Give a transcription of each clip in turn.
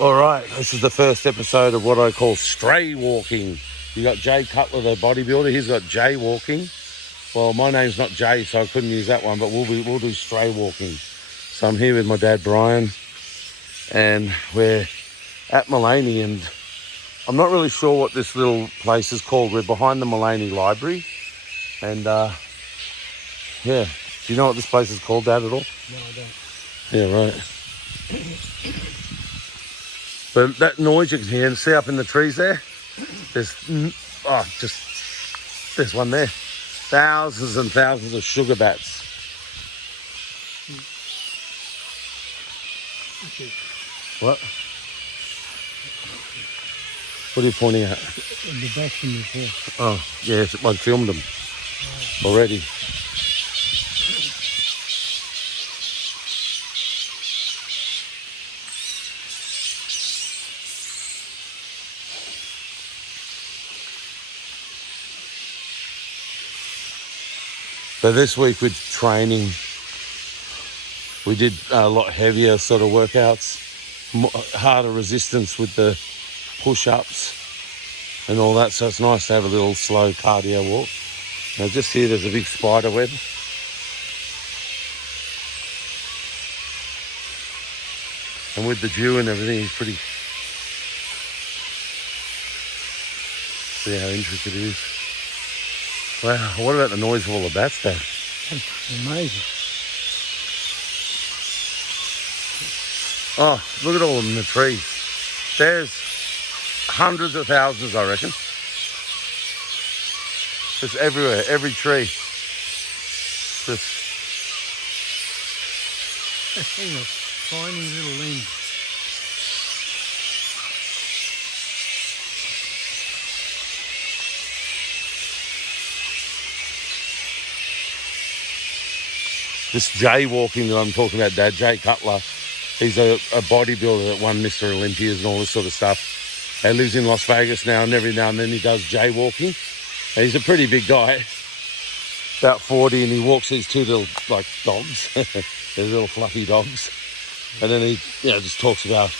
All right, this is the first episode of what I call stray walking. You got Jay Cutler, the bodybuilder. He's got Jay walking. Well, my name's not Jay, so I couldn't use that one. But we'll do stray walking. So I'm here with my dad Brian, and we're at Mullaney, and I'm not really sure what this little place is called. We're behind the Mullaney Library, and yeah. Do you know what this place is called, Dad, at all? No, I don't. Yeah, right. But that noise you can hear and see up in the trees there, there's one there. Thousands and thousands of sugar bats. Okay. What? What are you pointing at? In the back from the hill. Oh, yes, I filmed them already. So this week with training, we did a lot heavier sort of workouts, harder resistance with the push-ups and all that. So it's nice to have a little slow cardio walk. Now just here, there's a big spider web. And with the dew and everything, it's pretty... See how intricate it is. Wow, what about the noise of all the bats, Dad? Amazing. Oh, look at all of them in the trees. There's hundreds of thousands, I reckon. Just everywhere, every tree. Just... Hang on, tiny little end. This Jay walking that I'm talking about, Dad, Jay Cutler, he's a bodybuilder that won Mr. Olympias and all this sort of stuff. He lives in Las Vegas now, and every now and then he does Jay walking. And he's a pretty big guy, about 40, and he walks these two little, like, dogs. They're little fluffy dogs. And then he, just talks about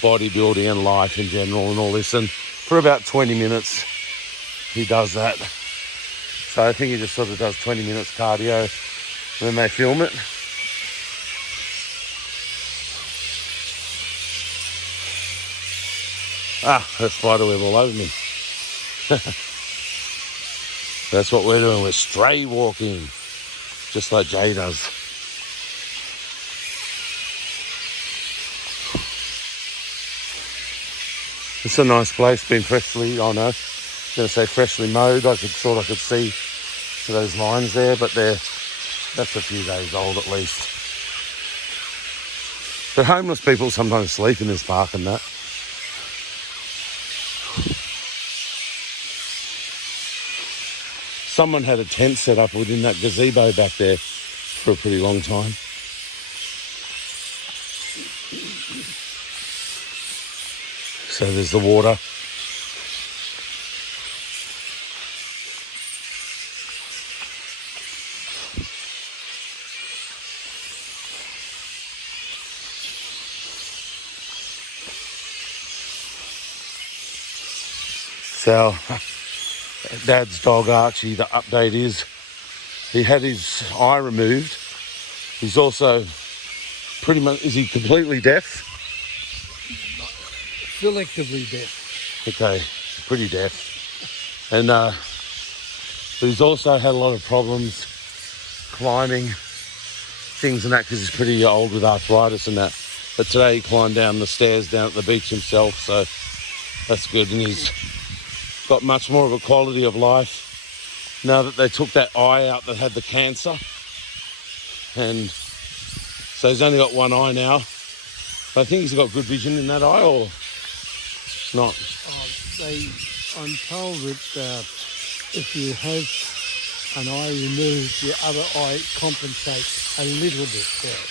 bodybuilding and life in general and all this. And for about 20 minutes, he does that. So I think he just sort of does 20 minutes cardio. And then they film it. There's spider web all over me. That's what we're doing. We're stray walking, just like Jay does. It's a nice place, been freshly, I know, I'm going to say freshly mowed. I could see those lines there, but that's a few days old at least. But homeless people sometimes sleep in this park and that. Someone had a tent set up within that gazebo back there for a pretty long time. So there's the water. So Dad's dog Archie, the update is he had his eye removed. He's also pretty much, is he completely deaf? Selectively deaf. Okay, pretty deaf. And but he's also had a lot of problems climbing things and that because he's pretty old with arthritis and that. But today he climbed down the stairs down at the beach himself, so that's good. And he's got much more of a quality of life now that they took that eye out that had the cancer. And so he's only got one eye now. But I think he's got good vision in that eye, or not? I'm told that if you have an eye removed, your other eye compensates a little bit for it.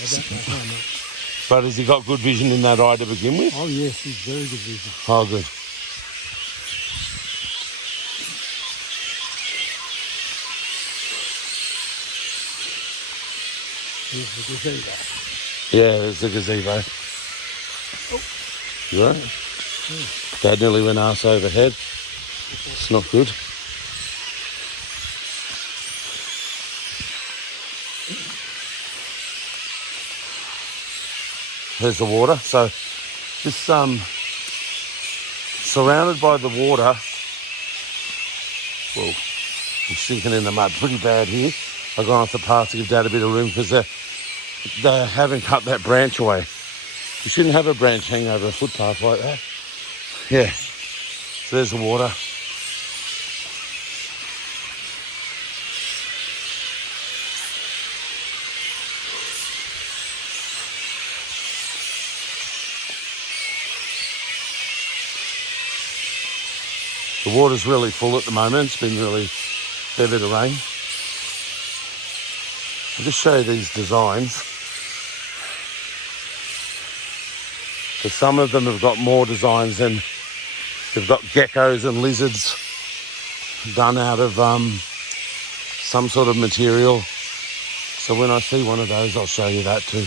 I don't know how much. But has he got good vision in that eye to begin with? Oh yes, he's very good vision. Oh, good. Here's the gazebo. Yeah, there's the gazebo. You all right? Dad nearly went arse over head. It's not good. There's the water. So this surrounded by the water. Well, I'm sinking in the mud pretty bad here. I've gone off the path to give Dad a bit of room because they haven't cut that branch away. You shouldn't have a branch hang over a footpath like that. Yeah. So there's the water. The water's really full at the moment. It's been really a fair bit of rain. I'll just show you these designs. So some of them have got more designs than they've got geckos and lizards done out of some sort of material. So when I see one of those, I'll show you that too.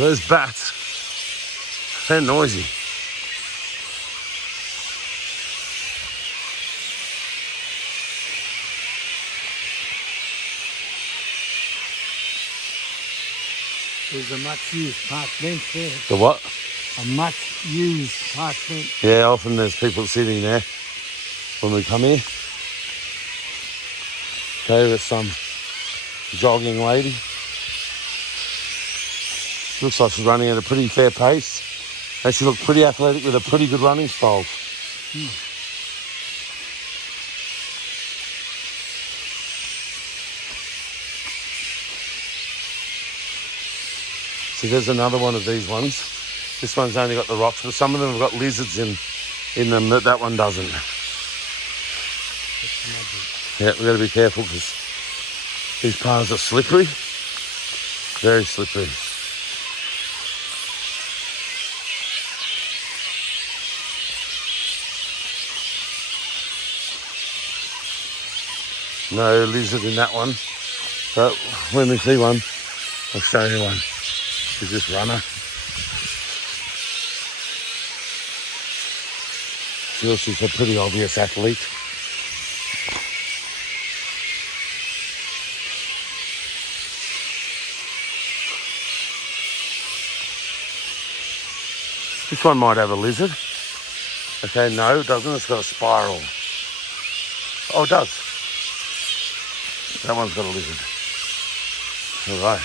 Those bats, they're noisy. There's a much used park bench there. The what? A much used park bench. Yeah, often there's people sitting there when we come here. Okay, with some jogging lady. Looks like she's running at a pretty fair pace. And she looks pretty athletic with a pretty good running style. See, there's another one of these ones. This one's only got the rocks, but some of them have got lizards in them that one doesn't. Yeah, we've got to be careful because these paths are slippery. Very slippery. No lizard in that one. But when we see one, I'll show you one. Is this runner? She's a pretty obvious athlete. This one might have a lizard. Okay, no, it doesn't. It's got a spiral. Oh, it does. That one's got a lizard. All right.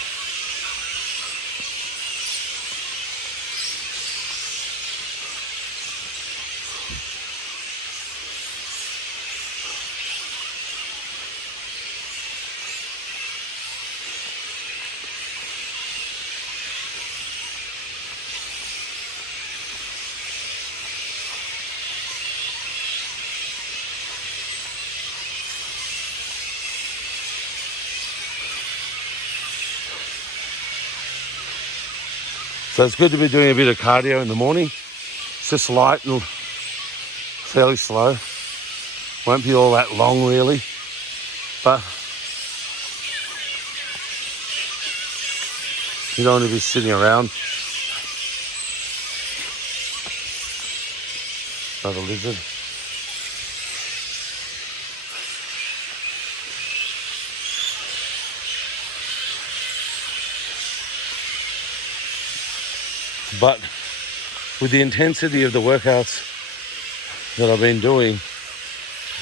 So it's good to be doing a bit of cardio in the morning. It's just light and fairly slow. Won't be all that long really, but you don't want to be sitting around. Another lizard. But with the intensity of the workouts that I've been doing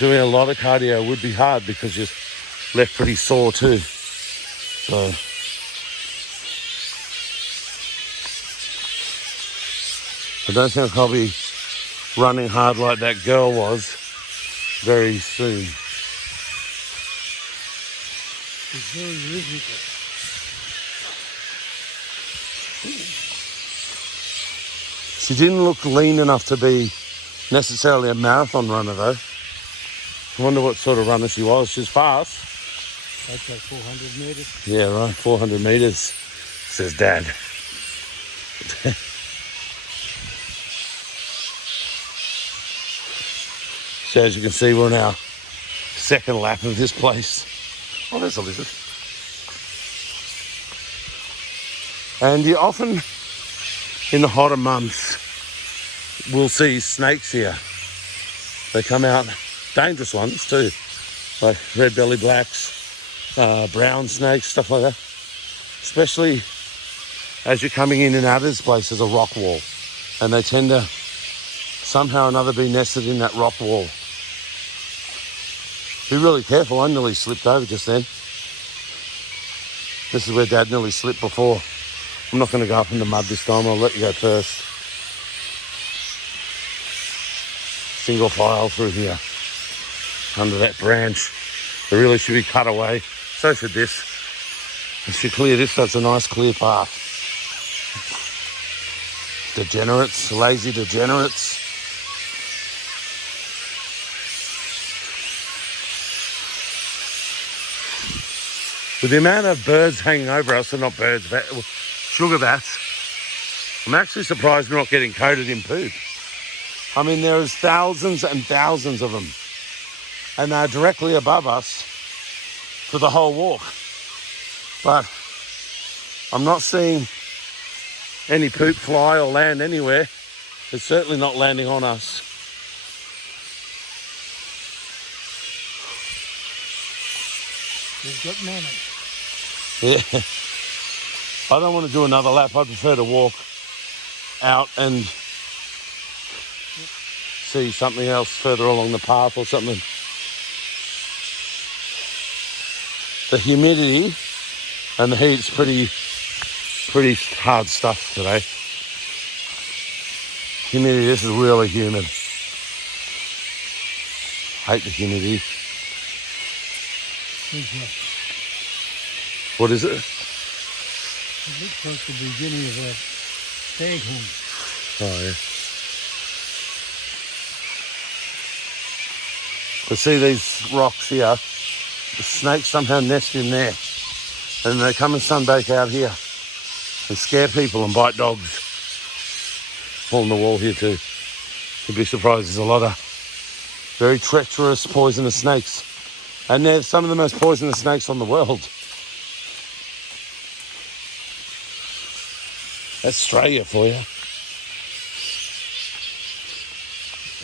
a lot of cardio would be hard because you're left pretty sore too. So I don't think I'll be running hard like that girl was very soon. It's very rhythmical. She didn't look lean enough to be necessarily a marathon runner though. I wonder what sort of runner she was. She's fast. I'd say 400 metres. Yeah, right. 400 metres, says Dad. So as you can see, we're on our second lap of this place. Oh, there's a lizard. And you often in the hotter months, we'll see snakes here. They come out, dangerous ones too, like red belly blacks, brown snakes, stuff like that. Especially as you're coming in and out of this place, there's a rock wall, and they tend to somehow or another be nested in that rock wall. Be really careful. I nearly slipped over just then. This is where Dad nearly slipped before. I'm not going to go up in the mud this time. I'll let you go first. Single file through here under that branch. It really should be cut away. So should this. It should clear this so it's a nice clear path. Degenerates, lazy degenerates. With the amount of birds hanging over us, and not birds, but sugar bats, I'm actually surprised we're not getting coated in poop. I mean, there is thousands and thousands of them, and they're directly above us for the whole walk. But I'm not seeing any poop fly or land anywhere. It's certainly not landing on us. We've got manners. Yeah. I don't want to do another lap. I'd prefer to walk out and see something else further along the path or something. The humidity and the heat's pretty hard stuff today. Humidity, this is really humid. Hate the humidity. What is it? It looks like the beginning of a staghorn. Oh, yeah. But see these rocks here, the snakes somehow nest in there. And they come and sunbake out here and scare people and bite dogs. On the wall here too. You'd be surprised, there's a lot of very treacherous, poisonous snakes. And they're some of the most poisonous snakes on the world. That's Australia for you.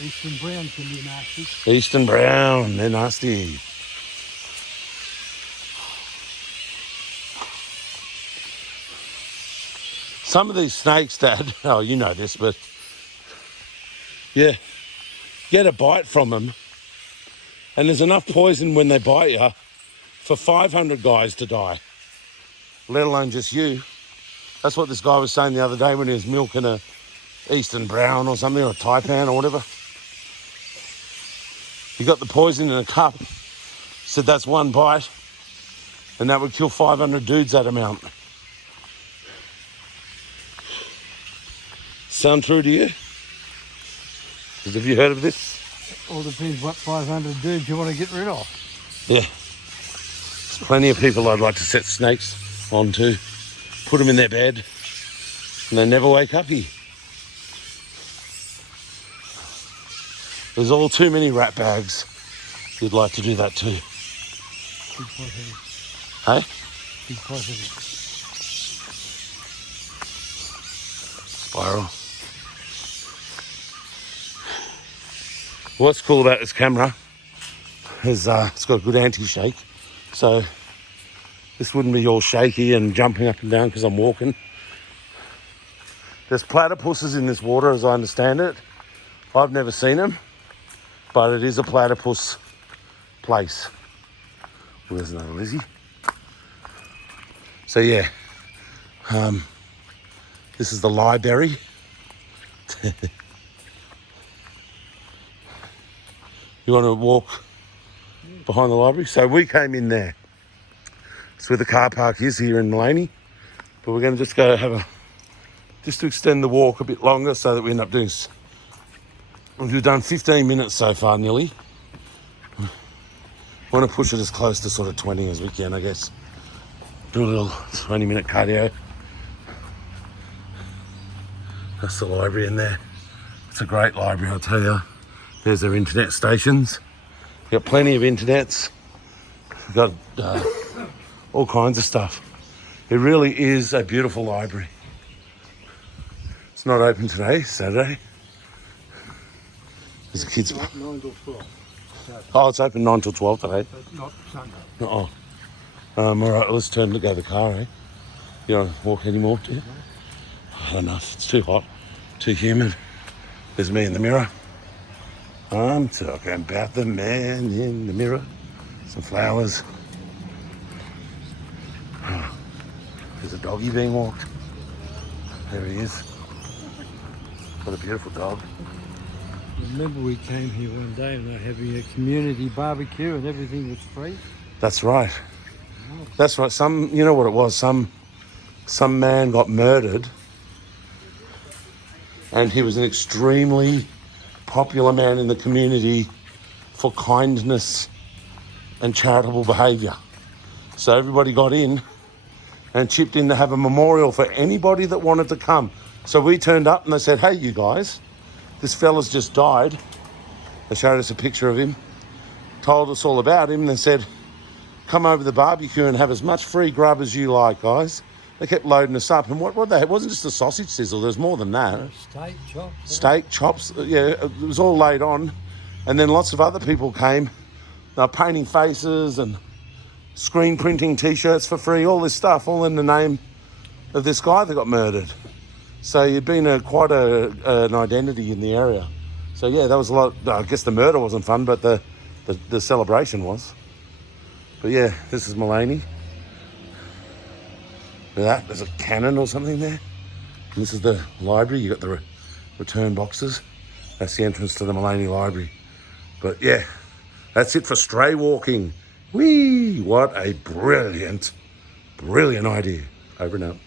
Eastern brown can be nasty. Eastern brown, they're nasty. Some of these snakes, Dad, oh, you know this, but yeah, get a bite from them, and there's enough poison when they bite you for 500 guys to die, let alone just you. That's what this guy was saying the other day when he was milking a Eastern brown or something, or a taipan or whatever. He got the poison in a cup, said that's one bite, and that would kill 500 dudes, that amount. Sound true to you? Have you heard of this? All depends what 500 dudes you want to get rid of. Yeah. There's plenty of people I'd like to set snakes onto, put them in their bed, and they never wake up here. There's all too many rat bags. You'd like to do that too. Big positive. Hey? Big positive. Spiral. What's cool about this camera is it's got a good anti-shake. So this wouldn't be all shaky and jumping up and down because I'm walking. There's platypuses in this water, as I understand it. I've never seen them, but it is a platypus place. Well, there's another Lizzie. So yeah, this is the library. You want to walk behind the library? So we came in there. It's where the car park is here in Maleny. But we're going to just go have just to extend the walk a bit longer so that we end up doing, we've done 15 minutes so far nearly. Want to push it as close to sort of 20 as we can, I guess. Do a little 20-minute cardio. That's the library in there. It's a great library, I'll tell you. There's their internet stations. Got plenty of internets. We've got all kinds of stuff. It really is a beautiful library. It's not open today, Saturday. There's a kids. Not 9 till 12. So, Oh, it's open 9 till 12 today. but not Sunday. Oh. All right, let's turn to go to the car, eh? You don't walk anymore, do you? I don't know. It's too hot, too humid. There's me in the mirror. I'm talking about the man in the mirror. Some flowers. Oh, there's a doggy being walked. There he is. What a beautiful dog. Remember we came here one day and they were having a community barbecue and everything was free? That's right. That's right. You know what it was? Some man got murdered, and he was an extremely popular man in the community for kindness and charitable behaviour. So everybody got in and chipped in to have a memorial for anybody that wanted to come. So we turned up and they said, hey, you guys, this fella's just died. They showed us a picture of him, told us all about him, and they said, come over to the barbecue and have as much free grub as you like, guys. They kept loading us up. And what they had wasn't just a sausage sizzle, there's more than that. Steak, chops. Steak, chops, yeah, it was all laid on. And then lots of other people came. They were painting faces and screen printing T-shirts for free, all this stuff, all in the name of this guy that got murdered. So you'd been quite an identity in the area. So yeah, that was a lot. I guess the murder wasn't fun, but the celebration was. But yeah, this is Mullaney. Look at that, there's a cannon or something there. And this is the library. You got the return boxes. That's the entrance to the Mullaney Library. But yeah, that's it for stray walking. Whee! What a brilliant idea. Over and out.